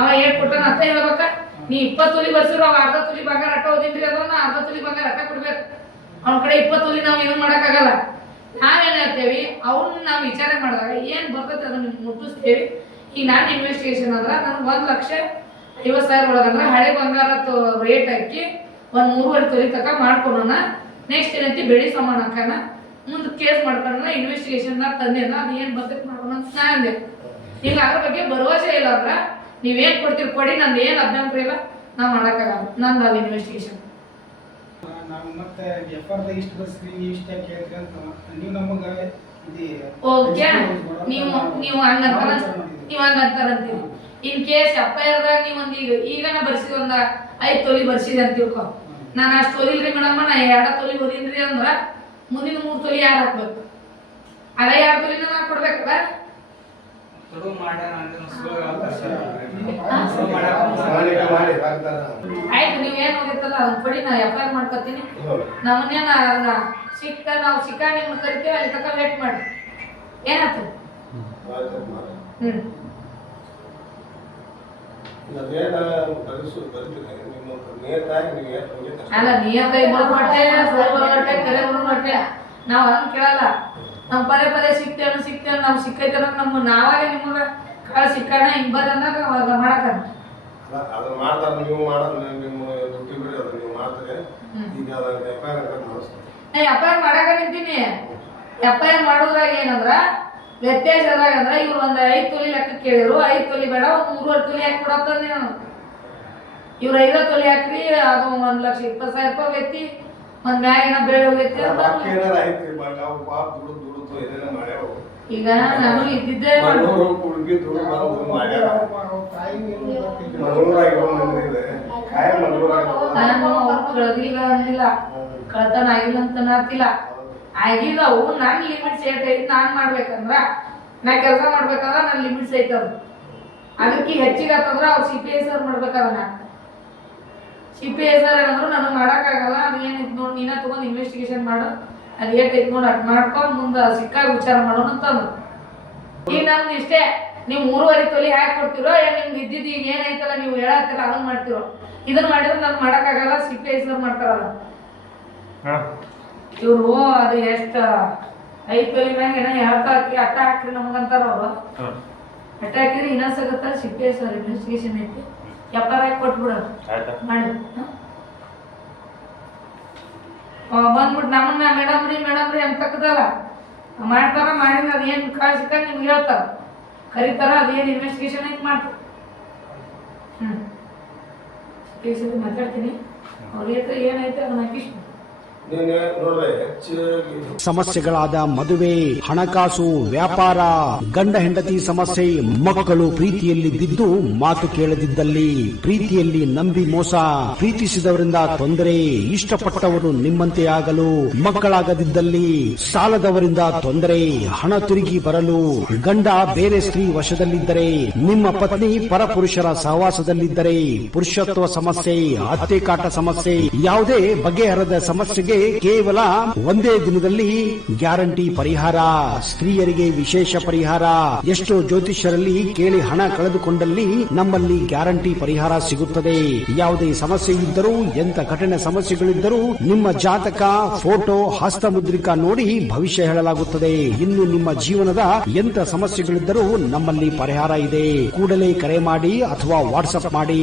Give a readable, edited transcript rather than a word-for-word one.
ಅವ ಕೊಟ್ಟಾನ ಅಂತ ಹೇಳ್ಬೇಕ. ನೀ 20 ತೊಲಿ ಬರ್ಸಿರೋ ಅವ ಅರ್ಧ ತೊಲಿ ಬಂಗಾರ ಅಟ್ಟ ಓದಿನ್ರಿ ಅದನ್ನ ಅರ್ಧ ತೊಲಿ ಬಂಗಾರ ಅಟ್ಟ ಕೊಡ್ಬೇಕು. ಅವನ ಕಡೆ 20 ತೊಲಿ ನಾವು ಏನು ಮಾಡಕ್ಕಾಗಲ್ಲ. ನಾವೇನ್ ಹೇಳ್ತೇವಿ ಅವ್ನ ನಾವು ವಿಚಾರ ಮಾಡಿದಾಗ ಏನ್ ಬರ್ತೈತೆ ಅದನ್ನ ಮುಟ್ಟಿಸ್ತೇವಿ. ಈಗ ನಾನು ಇನ್ವೆಸ್ಟಿಗೇಷನ್ ಅಂದ್ರ ನನಗೆ 1,50,000 ಒಳಗಂದ್ರ ಹಳೆ ಬಂಗಾರದ್ದು ರೇಟ್ ಹಾಕಿ 3.5 ತೊಲಿ ತಕ ಮಾಡ್ಕೊಳೋಣ. ನೆಕ್ಸ್ಟ್ ಏನೈತಿ ಬೆಳಿ ಸಮಾನ ಹಾಕೋಣ, ಮುಂದೆ ಕೇಸ್ ಮಾಡ್ಕೊಳ್ಳೋಣ, ಇನ್ವೆಸ್ಟಿಗೇಷನ್ ತಂದೇನ ಅದು ಏನ್ ಬರ್ತೈತೆ ಮಾಡೋಣ ಅಂತ ನಾ ಅಂದೆ. ಈಗ ಅದ್ರ ಬಗ್ಗೆ ಭರವಸೆ ಇಲ್ಲ ಅಂದ್ರ ನೀವೇನ್ ಕೊಡ್ತೀರಿ ಕೊಡಿ, ನಂದು ಏನ್ ಅಭ್ಯಂತರ ಇಲ್ಲ, ನಾ ಮಾಡಕ್ಕಾಗಲ್ಲ. ನಂದು ಅದು ಇನ್ವೆಸ್ಟಿಗೇಷನ್. ನಾವು ಮತ್ತೆ ಎಫ್ಆರ್ ಇಷ್ಟು ಬರ್ಸ್ರಿ ಇಷ್ಟ ಕೇಳ್ರಿ ಅಂತ ನೀವು ನಮಗೆ ಓಕೆ ನೀವು ಹಂಗಂತಾರಂತೀವಿ. ಇನ್ ಕೇಸ್ FIR ದಾಗ ನೀವು ಈಗ ನಾ ಬರ್ಸಿದ 5 ತೊಲಿ ಬರ್ಸಿದೆ ಅಂತ ತಿಳ್ಕೊ. ನಾನು ಅಷ್ಟು ತೊಲಿಲ್ರಿ ಮೇಡಮ್, ನಾ 2 ತೊಲಿ ಓದಿನ್ರಿ ಅಂದ್ರ ಮುಂದಿನ 3 ತೊಲಿ ಯಾರು ಹಾಕ್ಬೇಕು? ಅದೇ 2 ತೊಲಿನ ನಾ ಕೊಡ್ಬೇಕಲ್ಲ. ಆಯ್ತು, ನೀವೇನ್ ಹೋಗಿತ್ತಲ್ಲ ಅದನ್ನ ಕೊಡಿ, ನಾ FIR ಮಾಡ್ಕೊತೀನಿ. ನಮ್ಮನ್ನೇನ ನಾವು ಸಿಕ್ಕ ನಿಮ್ಗೆ ಕರಿತೀವಿ, ಅಲ್ಲಿ ತನಕ ವೇಟ್ ಮಾಡಿ. ಏನಾಯ್ತು? ಅಲ್ಲ ನಿಯತ್ತಾಗಿ ಬರ್ಬಟ್ಟೆ ಕರೆ ಬರ್ಬಟ್ಟೆ ನಾವ್ ಹಂಗ್ ಕೇಳಲ್ಲ. ನಾವ್ ಪದೇ ಸಿಕ್ತೇವೆ ನಾವ್ ಸಿಕ್ಕೈತೆ ನಮ್ಮ ನಾವಾಗ ನಿಮಗ ಕಾಳ ಸಿಕ್ಕಣ ಹಿಂಗ್ ಬರ್ರಿ ಅಂದಾಗ ಅವಾಗ ಮಾಡಕ FIR ಮಾಡಾಕ ನಿಂತೀನಿ. FIR ಮಾಡೋದ್ರಾಗ ಏನಂದ್ರ ವ್ಯತ್ಯಾಸ ಅದಾಗ ಅಂದ್ರ ಇವ್ರು 5 ತೊಲಿ ಲೆಕ್ಕ ಕೇಳಿದ್ರು, 5 ತೊಲಿ ಬೇಡ 3.5 ತೊಲಿ ಹಾಕಿ ಕೊಡತ್ತಂದಿ ನಾನು. ಇವ್ರು 5 ತೊಲಿ ಹಾಕ್ರಿ, ಅದು 1,20,000 ರೂಪಾಯಿ ಹೋಗೈತಿ, ಒಂದ್ ಮ್ಯಾಗಿನ ಬೇಳೆ ಹೋಗೈತಿ. ಈಗ ನಾನು ಇದ್ದಿದ್ದೆ ಅಂದಿಲ್ಲ, ಕಳ್ತನ ಆಗಿಲ್ಲ ಅಂತ ನಾತಿಲ್ಲ, ಆಗಿಲ್ಲವು. ನನ್ ಲಿಮಿಟ್ಸ್ ಐತಿ. ನಾನ್ ಮಾಡ್ಬೇಕಂದ್ರ ನಾ ಕೆಲಸ ಮಾಡ್ಬೇಕಂದ್ರ ನನ್ ಲಿಮಿಟ್ಸ್ ಐತದ. ಅದಕ್ಕೆ ಹೆಚ್ಚಿಗೆ ಆತಂದ್ರ ಅವ್ರು CPI ಸರ್ ಮಾಡ್ಬೇಕದನ್ನ. CPI ಸರ್ ಏನಂದ್ರು ನನಗೆ ಮಾಡಕ್ಕಾಗಲ್ಲ, ಅದು ಏನಿತ್ತು ನೋಡಿ ನೀನ ತಗೊಂಡ್ ಇನ್ವೆಸ್ಟಿಗೇಷನ್ ಮಾಡು, ಅದು ಏಟೈತಿ ನೋಡಿ ಅಟ್ ಮಾಡ್ಕೊಂಡು ಮುಂದೆ ಸಿಕ್ಕಾಗ ವಿಚಾರ ಮಾಡೋಣ ಅಂತಂದ್ರು. ಈಗ ನಮ್ದು ಇಷ್ಟೇ, ನೀವು 3.5 ತೊಲಿ ಹಾಕಿ ಕೊಡ್ತಿರೋ, ನಿಮ್ದು ಇದ್ದಿದ್ದು ಈಗ ಏನೈತಲ್ಲ ನೀವು ಹೇಳತ್ತಿಲ್ಲ ಅದನ್ನ ಮಾಡ್ತಿರೋ. ಇದನ್ನ ಮಾಡಿದ್ರೆ ನಾನು ಮಾಡಕ್ಕಾಗಲ್ಲ, CPI ಸರ್ ಮಾಡ್ತಾರಲ್ಲ ಇವ್ರು. ಅದು ಎಷ್ಟು 5 ತೊಲಿ ಮ್ಯಾಗ ಏನೋ ಹಾಕಿ ಅಟ್ಟ ಹಾಕ್ರಿ ನಮಗಂತಾರ ಅವ್ರು. ಅಟ್ಟ ಹಾಕಿದ್ರೆ ಇನ್ನೊಂದ್ ಸಿಗುತ್ತ. CPI ಸರ್ ಇನ್ವೆಸ್ಟಿಗೇಷನ್ ಐತಿ, FIR ಹಾಕಿ ಕೊಟ್ಬಿಡ ಮಾಡಿ ಬಂದ್ಬಿಟ್ಟು ನಮ್ಮನ್ನ ಮೇಡಮ್ ರೀ ಅಂತಕ್ಕದಲ್ಲ ಮಾಡ್ತಾರ. ಮಾಡಿದ್ರೆ ಅದೇನು ಕಾಳು ಸಿಕ್ಕ ನಿಮ್ಗೆ ಹೇಳ್ತಾರ, ಕರೀತಾರ, ಅದೇನು ಇನ್ವೆಸ್ಟಿಗೇಷನ್ ಐತಿ ಮಾಡ್ತಾರೆ. ಮಾತಾಡ್ತೀನಿ ಅವ್ರಿಗೆ ಏನೈತೆ ಅದನ್ನ ಹಾಕಿಷ್ಟು ಸಮಸ್ಯೆಗಳಾದ ಮದುವೆ, ಹಣಕಾಸು, ವ್ಯಾಪಾರ, ಗಂಡ ಹೆಂಡತಿ ಸಮಸ್ಯೆ, ಮಕ್ಕಳು ಪ್ರೀತಿಯಲ್ಲಿ ಬಿದ್ದು ಮಾತು ಕೇಳದಿದ್ದಲ್ಲಿ, ಪ್ರೀತಿಯಲ್ಲಿ ನಂಬಿ ಮೋಸ, ಪ್ರೀತಿಸಿದವರಿಂದ ತೊಂದರೆ, ಇಷ್ಟಪಟ್ಟವರು ನಿಮ್ಮಂತೆ ಆಗಲು ಮಕ್ಕಳಾಗದಿದ್ದಲ್ಲಿ, ಸಾಲದವರಿಂದ ತೊಂದರೆ, ಹಣ ತಿರುಗಿ ಬರಲು, ಗಂಡ ಬೇರೆ ಸ್ತ್ರೀ ವಶದಲ್ಲಿದ್ದರೆ, ನಿಮ್ಮ ಪತ್ನಿ ಪರಪುರುಷರ ಸಹವಾಸದಲ್ಲಿದ್ದರೆ, ಪುರುಷತ್ವ ಸಮಸ್ಯೆ, ಅತ್ತೆ ಕಾಟ ಸಮಸ್ಯೆ, ಯಾವುದೇ ಬಗೆಹರದ ಸಮಸ್ಯೆಗೆ ಕೇವಲ ಒಂದೇ ದಿನದಲ್ಲಿ ಗ್ಯಾರಂಟಿ ಪರಿಹಾರ. ಸ್ತ್ರೀಯರಿಗೆ ವಿಶೇಷ ಪರಿಹಾರ. ಎಷ್ಟೋ ಜ್ಯೋತಿಷ್ಯರಲ್ಲಿ ಕೇಳಿ ಹಣ ಕಳೆದುಕೊಂಡಲ್ಲಿ ನಮ್ಮಲ್ಲಿ ಗ್ಯಾರಂಟಿ ಪರಿಹಾರ ಸಿಗುತ್ತದೆ. ಯಾವುದೇ ಸಮಸ್ಯೆ ಇದ್ದರೂ, ಎಂತ ಕಠಿಣ ಸಮಸ್ಯೆಗಳಿದ್ದರೂ ನಿಮ್ಮ ಜಾತಕ, ಫೋಟೋ, ಹಸ್ತಮುದ್ರಿಕಾ ನೋಡಿ ಭವಿಷ್ಯ ಹೇಳಲಾಗುತ್ತದೆ. ಇನ್ನು ನಿಮ್ಮ ಜೀವನದ ಎಂತ ಸಮಸ್ಯೆಗಳಿದ್ದರೂ ನಮ್ಮಲ್ಲಿ ಪರಿಹಾರ ಇದೆ. ಕೂಡಲೇ ಕರೆ ಮಾಡಿ ಅಥವಾ ವಾಟ್ಸ್ಆಪ್ ಮಾಡಿ.